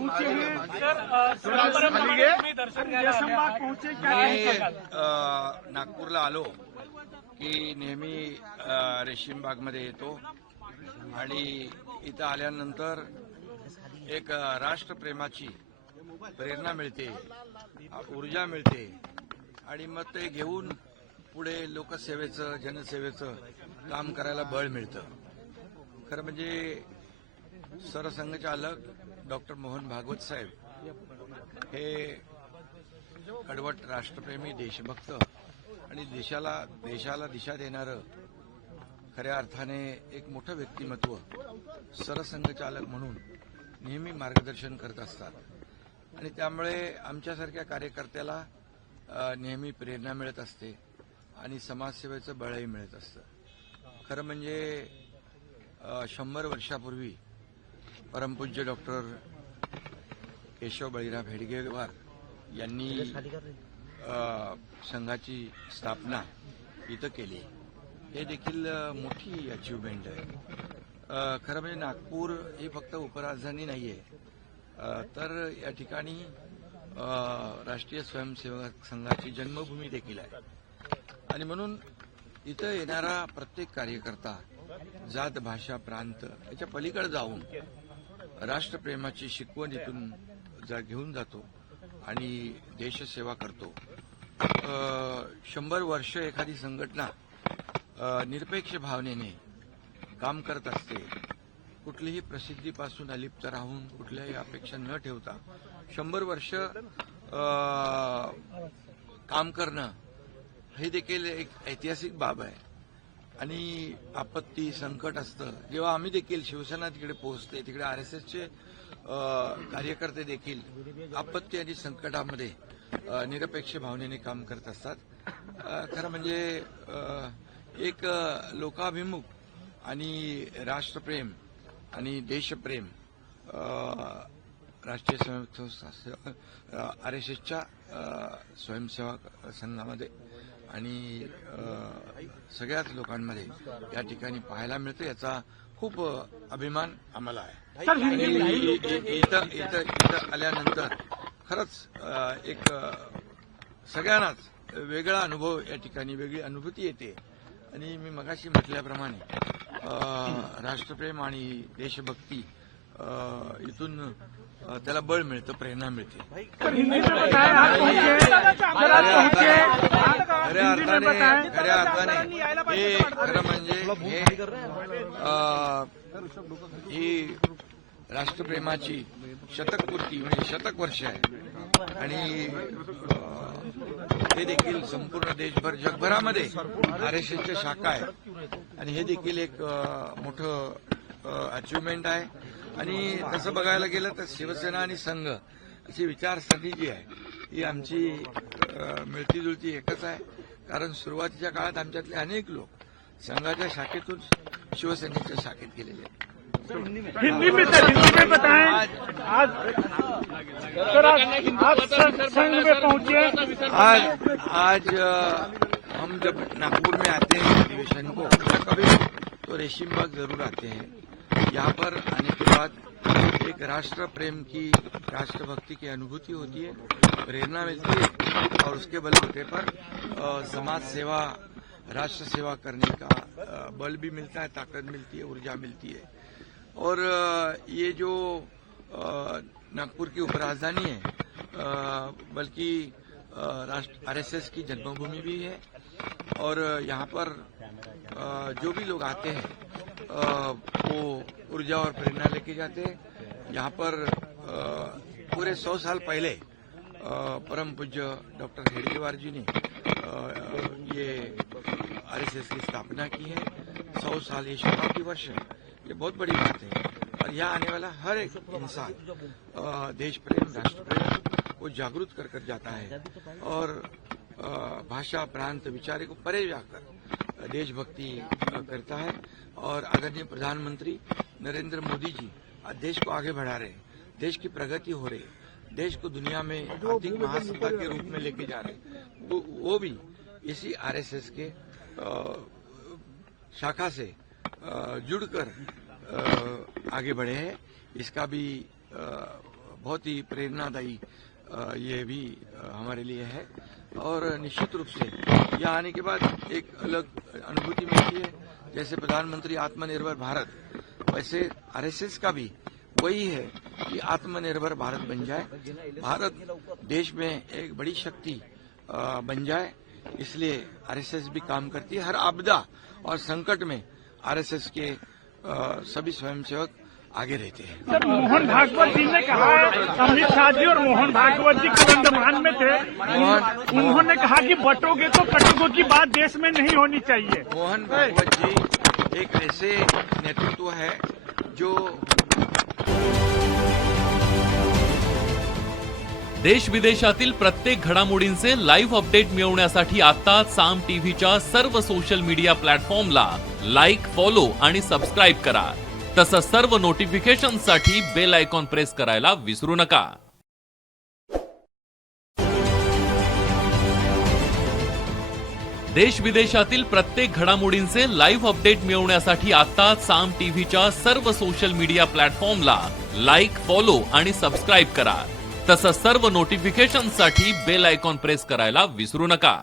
पहुंचे हैं रेशमबाग पहुंचे, क्या नागपूरला आलो की नेहमी रेशीमबागमध्ये येतो आणि इथं आल्यानंतर एक राष्ट्रप्रेमाची प्रेरणा मिळते, ऊर्जा मिळते आणि मग ते घेऊन पुढे लोकसेवेचं जनसेवेचं काम करायला बळ मिळतं. खरं म्हणजे सरसंघचालक डॉक्टर मोहन भागवत साहेब हे कडवट राष्ट्रप्रेमी देशभक्त आणि देशाला दिशा देणारं खऱ्या अर्थाने एक मोठं व्यक्तिमत्व सरसंघचालक म्हणून नेहमी मार्गदर्शन करत असतात आणि त्यामुळे आमच्यासारख्या कार्यकर्त्याला नेहमी प्रेरणा मिळत असते आणि समाजसेवेचं बळही मिळत असतं. खरं म्हणजे 100 वर्षापूर्वी परमपूज्य डॉक्टर केशव बळीराम हेडगेवार यांनी संघाची स्थापना इथं केली. हे देखील मोठी अचीवमेंट आहे. खरं म्हणजे नागपूर ही फक्त उपराजधानी नाही आहे, तर या ठिकाणी राष्ट्रीय स्वयंसेवक संघाची जन्मभूमी देखील आहे आणि म्हणून इथं येणारा प्रत्येक कार्यकर्ता जात भाषा प्रांत याच्या पलीकडे जाऊन राष्ट्रप्रेमाची शिकवण इथून घेऊन जातो आणि देशसेवा करतो. 100 वर्ष एखादी संघटना निरपेक्ष भावनेने काम करत असते. कुठलीही प्रसिद्धीपासून अलिप्त राहून कुठल्याही अपेक्षा न ठेवता 100 वर्ष काम करणं हे देखील एक ऐतिहासिक बाब आहे. आणि आपत्ती संकट असतं जेव्हा आम्ही देखील शिवसेना तिकडे पोहोचते, तिकडे RSSचे कार्यकर्ते देखील आपत्ती आणि संकटामध्ये निरपेक्ष भावनेने काम करत असतात. खरं म्हणजे एक लोकाभिमुख आणि राष्ट्रप्रेम आणि देशप्रेम राष्ट्रीय स्वयंसेवक RSSच्या स्वयंसेवक संघामध्ये आणि सगळ्याच लोकांमध्ये या ठिकाणी पाहायला मिळतं. याचा खूप अभिमान आम्हाला आहे. इथं आल्यानंतर खरंच एक सगळ्यांनाच वेगळा अनुभव, या ठिकाणी वेगळी अनुभूती येते आणि मी मगाशी म्हटल्याप्रमाणे राष्ट्रप्रेम आणि देशभक्ती इथून त्याला बळ मिळतं, प्रेरणा मिळते. खऱ्या अर्थाने हे खरं म्हणजे ही राष्ट्रप्रेमाची शतकपूर्ती म्हणजे शतक वर्ष आहे आणि हे देखील संपूर्ण देशभर जगभरामध्ये RSSच्या शाखा आहेत आणि हे देखील एक मोठं अचिव्हमेंट आहे. आणि तसं बघायला गेलं तर शिवसेना आणि संघ अशी विचारसरणी जी आहे ही आमची मिळती जुळती एकच आहे. कारण सुरुवातीच्या काळात आमच्यातले अनेक लोक संघाच्या शाखेतून शिवसेनेच्या शाखेत गेलेले आहेत. हिंदी में बताएं, संघ में पहुंचे। आज हम जब नागपुर में आते हैं अधिवेशन को कभी तो रेशीमबाग जरूर आते हैं. यहाँ पर आने के बाद एक राष्ट्र प्रेम की, राष्ट्रभक्ति की अनुभूति होती है, प्रेरणा मिलती है और उसके बलबूते पर समाज सेवा, राष्ट्र सेवा करने का बल भी मिलता है, ताकत मिलती है, ऊर्जा मिलती है. और ये जो नागपुर की उपराजधानी है बल्कि RSS की जन्मभूमि भी है और यहाँ पर जो भी लोग आते हैं वो ऊर्जा और प्रेरणा लेके जाते हैं. यहाँ पर पूरे 100 साल पहले परम पूज्य डॉक्टर हेडगेवार जी ने ये RSS की स्थापना की है. 100 साल ये शताब्दी वर्ष है, ये बहुत बड़ी बात है. और यहाँ आने वाला हर एक इंसान देश प्रेम, राष्ट्र प्रेम को जागरूक कर कर जाता है और भाषा प्रांत विचारे को परे जाकर देशभक्ति करता है. और आदरणीय प्रधानमंत्री नरेंद्र मोदी जी आज देश को आगे बढ़ा रहे हैं, देश की प्रगति हो रही है, देश को दुनिया में आर्थिक महासत्ता के रूप में लेके जा रहे हैं. वो भी इसी RSS के शाखा से जुड़कर आगे बढ़े हैं. इसका भी बहुत ही प्रेरणादायी ये भी हमारे लिए है और निश्चित रूप से यहाँ आने के बाद एक अलग अनुभूति मिलती है। जैसे प्रधानमंत्री आत्मनिर्भर भारत, वैसे आरएसएस का भी वही है कि आत्मनिर्भर भारत बन जाए, भारत देश में एक बड़ी शक्ति बन जाए। इसलिए आरएसएस भी काम करती है। हर आपदा और संकट में आरएसएस के सभी स्वयंसेवक आगे रहते हैं। सर, मोहन भागवत जी ने कहा है, अमित शाह जी और मोहन भागवत जी कलंदमान में थे, उन्होंने कहा कि बटोगे तो कटोगो की बात देश में नहीं होनी चाहिए। मोहन भागवत जी एक ऐसे नेतृत्व है जो देश विदेशातील प्रत्येक घडामोडींचे लाईव्ह अपडेट मिळवण्यासाठी आता साम टीव्हीच्या सर्व सोशल मीडिया प्लॅटफॉर्मला लाईक, फॉलो आणि सबस्क्राईब करा। तसंच सर्व नोटिफिकेशनसाठी बेल आयकॉन प्रेस करायला विसरू नका। देश विदेशातील प्रत्येक घडामोडींचे लाईव्ह अपडेट मिळवण्यासाठी आता साम टीव्हीच्या सर्व सोशल मीडिया प्लॅटफॉर्मला लाईक, फॉलो आणि सबस्क्राईब करा। तसंच सर्व नोटिफिकेशनसाठी बेल आयकॉन प्रेस करायला विसरू नका।